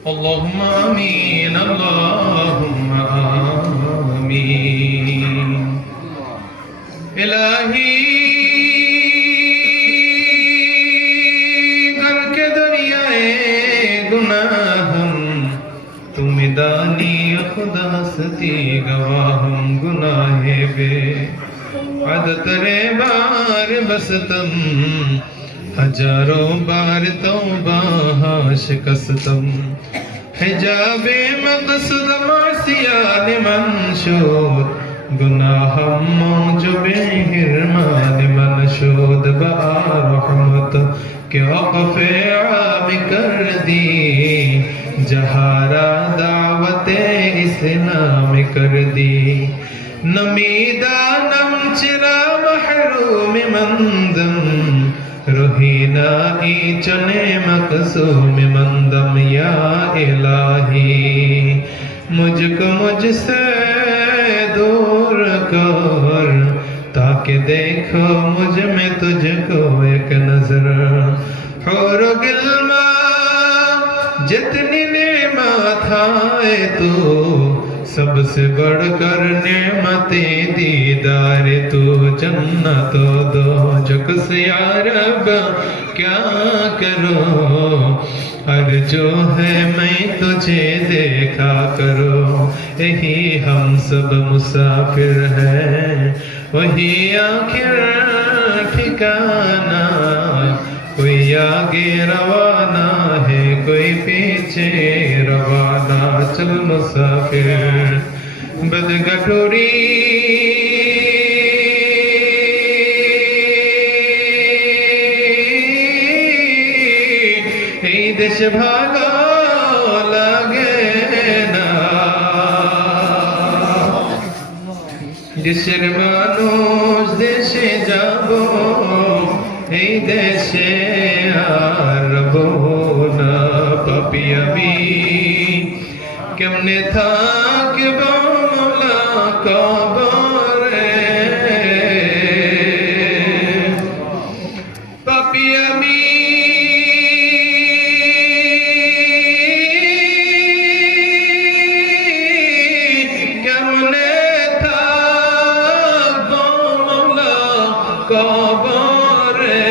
اللهم آمين اللهم آمين إلهي घर के दरियाए गुनाहम तुम दानी खुदा हस्ती गवाहम गुनाहे बे अदत रे बार बसतम हजारों बार तौबा शिकस्तम हिजाबे मकसद मासियान मंशूर गुनाहम मौजुबे हिरमान मनशूद बारहमत क्या कफ़े आब कर दी जहारा दावते इस्लाम कर दी नमीदा नम चिरा महरूम मंदम रोहीना ई चने मकसूम मंदम या इलाही मुझको मुझसे दूर कर ताकि देखो मुझ में तुझको एक नजर और गिल्मा जितनी नेमत है तू सबसे बढ़कर नेमते दीदार तू जन्नत दो जक्स या रब क्या करो हर जो है मैं तुझे देखा करो यही हम सब मुसाफिर हैं वही आखिर ठिकाना कोई आगे रवाना है कोई पीछे रवाना चल मुसाफिर बदगठोरी এই দেশ ভালো লাগে না দেশের মানুষ দেশে যাব এই দেশে আর রবো না পাপি আমি কেমনে থাকব মোলা কবরে পাপি আমি কবরে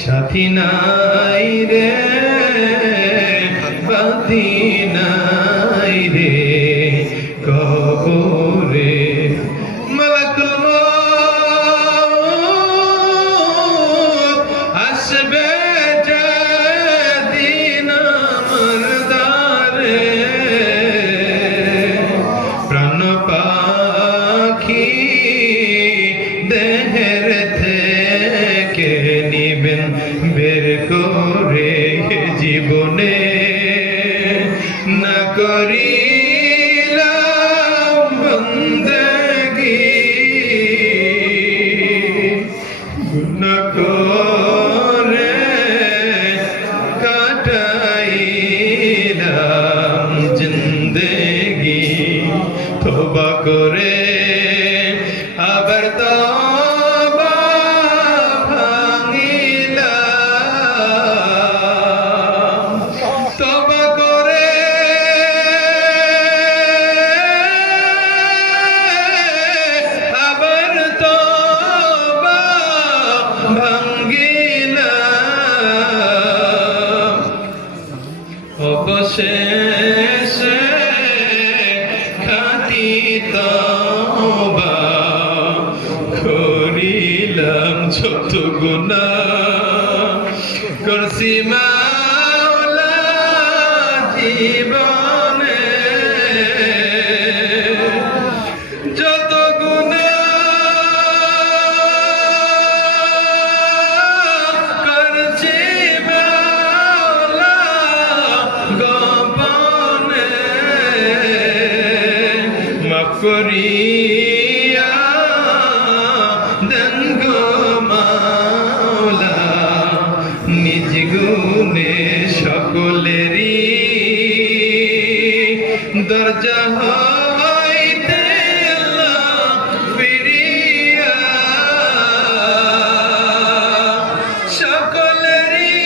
সাথী নাই রে বাতি নাই রে কবরে মালাকুল মউত আসবে যেদিন আমার দ্বারে প্রাণ পাখি দেহের থেকে নিবেন বের করে জীবনে না করিলাম বন্দেগি না করে কাটাইলাম জিন্দেগি তওবা করে আবার তওবা ভাঙিলাম তওবা করে আবার তওবা ভাঙিলাম অবশেষে খাঁটি তওবা করিলাম যত গুনাহ করছি মাওলা জীবনে যত গুনাহ করছি মাওলা গোপনে মাফ করিয়া দেন গো মাওলা নিজ গুণে সকলেরই দরজা হইতে আল্লাহ ফিরিয়া সকলেরই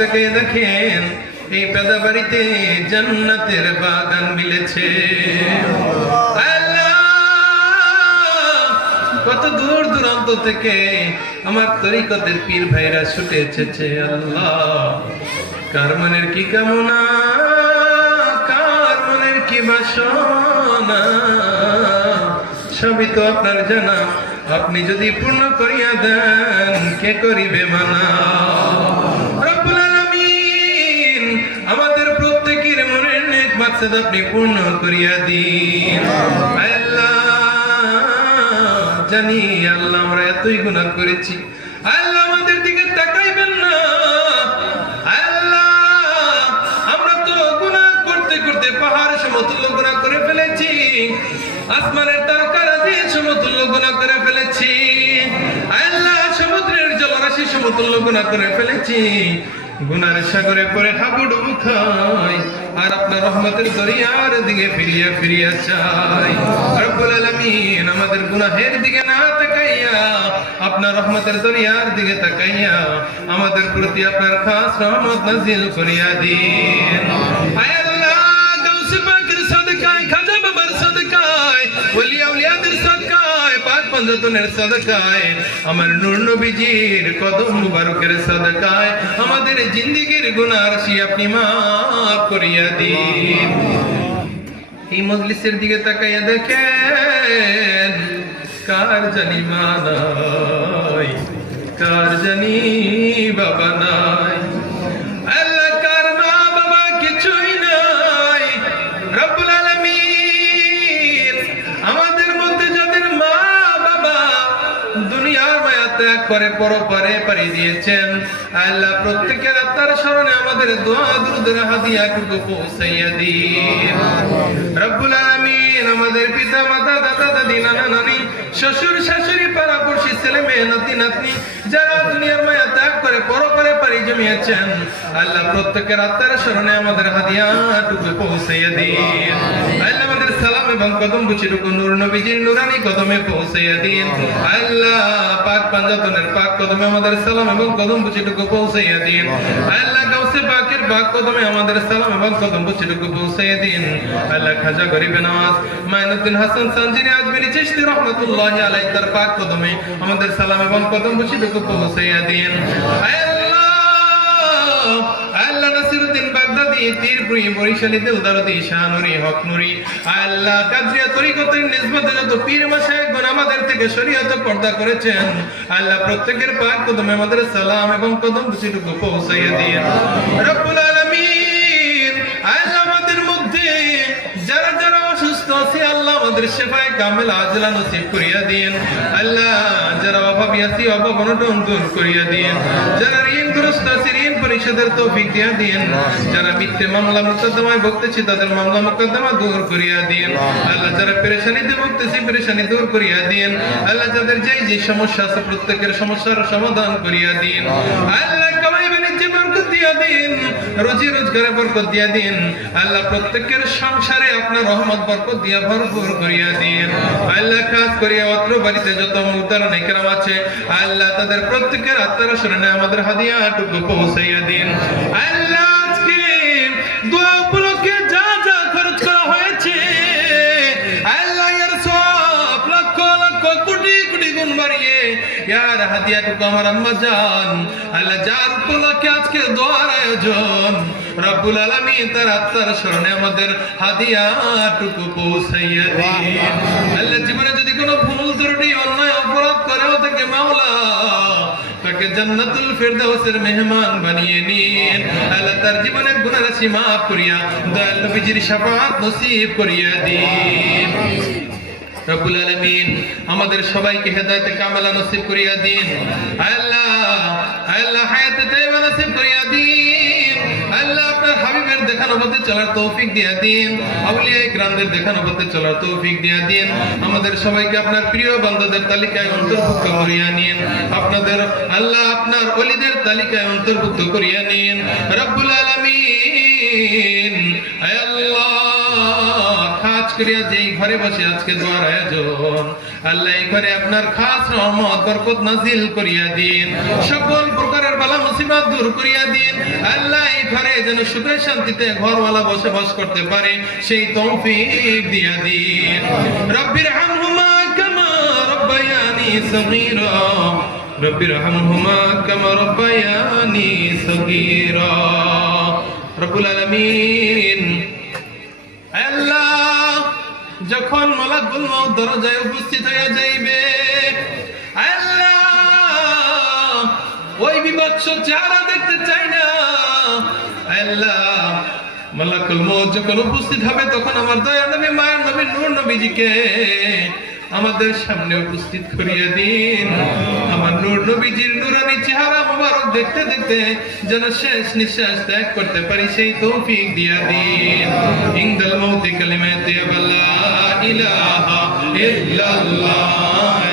তাকিয়ে দেখেন এই পেদা বাড়িতে জান্নাতের বাগান মিলেছে। আল্লাহ, কত দূর দূরান্ত থেকে আমার তরিকতের পীর ভাইরা ছুটে এসেছে। আল্লাহ, কার মনের কি কামনা, কার মনের কি বাসনা, সবই তো আপনার জানা। আপনি যদি পূর্ণ করিয়া দেন, কে করিবে মানা? রব্বুল আলামিন, আমাদের প্রত্যেকের মনের নেক মাকসাদ আপনি পূর্ণ করিয়া দিন। আল্লাহ, জানি আল্লাহ আমরা এতই গুনাহ করেছি, আল্লাহ আমাদের দিকে তাকাইবেন না। আল্লাহ, আমরা তো গুনাহ করতে করতে পাহাড় সমতুল্য গুনাহ করে ফেলেছি, আসমানের তারকারাজি সমতুল্য গুনাহ করে ফেলেছি। আল্লাহ, সমুদ্রের জলরাশি সমতুল্য গুনাহ করে ফেলেছি। গুনার সাগরে পরে হাবুডুবু খাই, আর আপনার রহমতের দরিয়ার দিকে ফিরিয়া ফিরিয়া চাই। রব্বুল আলামিন, আমাদের গুনাহের দিকে না তাকাইয়া আপনার রহমতের দরিয়ার দিকে তাকাইয়া আমাদের প্রতি আপনার খাস রহমত নাজিল করিয়া দিন। আয় আল্লাহ, গাউসে পাকের সাদকায়, খাজা বাবার সাদকায়, ওলিয়া উলিয়াদের সাদকায়, পাক পঞ্জতনের সাদকায়, আমার নূর নবীজির কদম মুবারকের সাদকায় আমাদের জিন্দেগীর গুনাহ রাশি আপনি মাফ করিয়া দিন। এই মজলিসের দিকে তাকাইয়া দেখেন, কার জানি মা নাই, কার জানি বাবা নাই। আল্লাহ, কার মা বাবা কিছুই নাই। রব্বুল আলামিন, আমাদের মধ্যে যাদের মা বাবা দুনিয়ার মায়া ত্যাগ করে পরপারে পাড়ি দিয়েছেন, আল্লাহ প্রত্যেকের আত্মার স্মরণে আমাদের দোয়া দুরুদের হাদিয়াটুকু পৌঁছাইয়া দিন। রব্বুল আলামিন, আমাদের পিতা মাতা দাদা দাদি নানা নানি শ্বশুর শাশুড়ি পাড়াপড়শি ছেলে মেয়ে নাতি নাতনি যারা দুনিয়ার মায়া ত্যাগ করে পরপারে পাড়ি জমিয়েছেন, আল্লাহ প্রত্যেকের আত্মার স্মরণে আমাদের হাদিয়াটুকু পৌঁছাইয়া দিন। আল্লাহ, আমাদের সালাম এবং কদম বুচিটুকু নূর নবীজির নুরানি কদমে পৌঁছাইয়া দিন। আল্লাহ, পাক পাঞ্জাতনের পাক কদমে আমাদের সালাম এবং কদম বুচিটুকু পৌঁছাইয়া দিন। আল্লাহ, গাউসে পাকের পাক কদমে আমাদের সালাম এবং কদম বুচিটুকু পৌঁছাইয়া দিন। আল্লাহ, খাজা গরিবে নওয়াজ মাইনুদ্দিন হাসান সানজিরি আজমিরি চিশতি রহমাতুল্লাহি আলাইহি তার পাক কদমে আমাদের সালাম এবং কদম বুচিটুকু পৌঁছাইয়া দিন। আল্লাহ, নাসিরউদ্দিন বাগদাদি, তীরপুরি, বরিশালী, দিলদারদি, শাহনুরি, হকনুরি, আল্লাহ কাদরিয়া তরিকতের নিসবতে যত পীর মাশায়েখগণ আমাদের থেকে শরীয়ত পর্দা করেছেন, আল্লাহ প্রত্যেকের পাক কদমে আমাদের সালাম এবং কদম বুচিটুকু পৌঁছাইয়া দিন। রব্বুল আলামিন, আল্লাহ আমাদের মধ্যে যারা যারা অসুস্থ আছে, আল্লাহ আমাদের শেফায়ে কামেল আজলা নসিব করিয়া দিন। আল্লাহ, যারা অভাবী আছে অভাব অনটন দূর করিয়া দিন। যারা ঋণগ্রস্ত আছে ঋণ পরিশোধের তৌফিক দিয়া দিন। যারা মিথ্যে মামলা মুকদ্দমায় ভুগতেছে তাদের মামলা মুকদ্দমা দূর করিয়া দিন। আল্লাহ, যারা পেরেশানিতে ভুগতেছে পেরেশানি দূর করিয়া দিন। আল্লাহ, যাদের যেই যে সমস্যা আছে প্রত্যেকের সমস্যার সমাধান করিয়া দিন। আল্লাহ, কামাই বাণিজ্যে বরকত দিয়া দিন, রুজি রোজগারে বরকত দিয়া দিন। আল্লাহ, প্রত্যেকের সংসারে আপনার রহমত বরকত দিয়া ভরপুর করিয়া দিন। আল্লাহ, খাস করিয়া অত্র বাড়িতে যত মুহতারাম নেকরাম আছে, আল্লাহ তাদের প্রত্যেকের আত্মার শরণে আমাদের হাদিয়াটুকু পৌঁছাইয়া দিন। আল্লাহ, আজকে দোয়া উপলক্ষে যা যা খরচ করা হয়েছে, আল্লাহ এর সব লক্ষ লক্ষ কোটি কোটি গুণ বাড়িয়ে ইয়ার হাদিয়াটুকু আমার আম্মা জান, আল্লাহ যার উপলক্ষে আজকে দোয়ার আয়োজন, রব্বুল আলামিন তার আত্মার শরণে আমাদের হাদিয়াটুকু পৌঁছাইয়া দিন। আল্লাহ, জীবনে যদি কোনো ভুল ত্রুটি অন্যায় অপরাধ করেও থাকে, মাওলা তাকে জান্নাতুল ফেরদাউসের মেহমান বানিয়ে নিন। আল্লাহ, তার জীবনের গুনাহ রাশি মাফ করিয়া দয়াল নবীজির শাফাআত নসিব করিয়া দিন। রব্বুল আলামিন, আমাদের সবাইকে হেদায়েতে কামেলা নসিব করিয়া দিন। আল্লাহ, আল্লাহ হায়াতে তাইয়্যিবা নসিব করিয়া দিন। আল্লাহ, আপনার হাবিবের দেখানো পথে চলার তৌফিক দিয়া দিন। আউলিয়া ইকরামদের দেখানো পথে চলার তৌফিক দিয়া দিন। আমাদের সবাইকে আপনার প্রিয় বান্দাদের তালিকায় অন্তর্ভুক্ত করিয়া নিন। আপনাদের আল্লাহ আপনার ওলিদের তালিকায় অন্তর্ভুক্ত করিয়া নিন। রব্বুল আলামিন, হে আল্লাহ, খাস করিয়া যেই ঘরে বসে আজকে দোয়ার আয়োজন, আল্লাহ এই ঘরে আপনার খাস রহমত বরকত নাজিল করিয়া দিন। সকল প্রকারের বালা মুসিবত দূর করিয়া দিন আল্লাহ এই ঘরে যেন সুখে শান্তিতে ঘরওয়ালা বসবাস করতে পারে সেই তৌফিক দিয়া দিন রব্বির হামহুমা কামা রব্বায়ানি সগীরা রব্বির হামহুমা কামা রব্বায়ানি সগীরা রব্বুল আলামিন আল্লাহ যখন মালাকুল মউত দরজায় উপস্থিত হয়ে যাইবে আল্লাহ ওই বিভৎস চেহারা দেখতে চাই না আল্লাহ মালাকুল মউত যখন উপস্থিত হবে তখন আমার দয়া নবী মায়ের নবী নূর নবীজিকে আমাদের সামনে উপস্থিত করিয়ে দিন আমার নূর নবীজির নূরানি চেহারা মোবারক দেখতে দেখতে যেন শেষ নিঃশ্বাস ত্যাগ করতে পারি সেই তৌফিক দিয়া দিন ইনদাল মাউতি কালিমাতি লা ইলাহা ইল্লাল্লাহ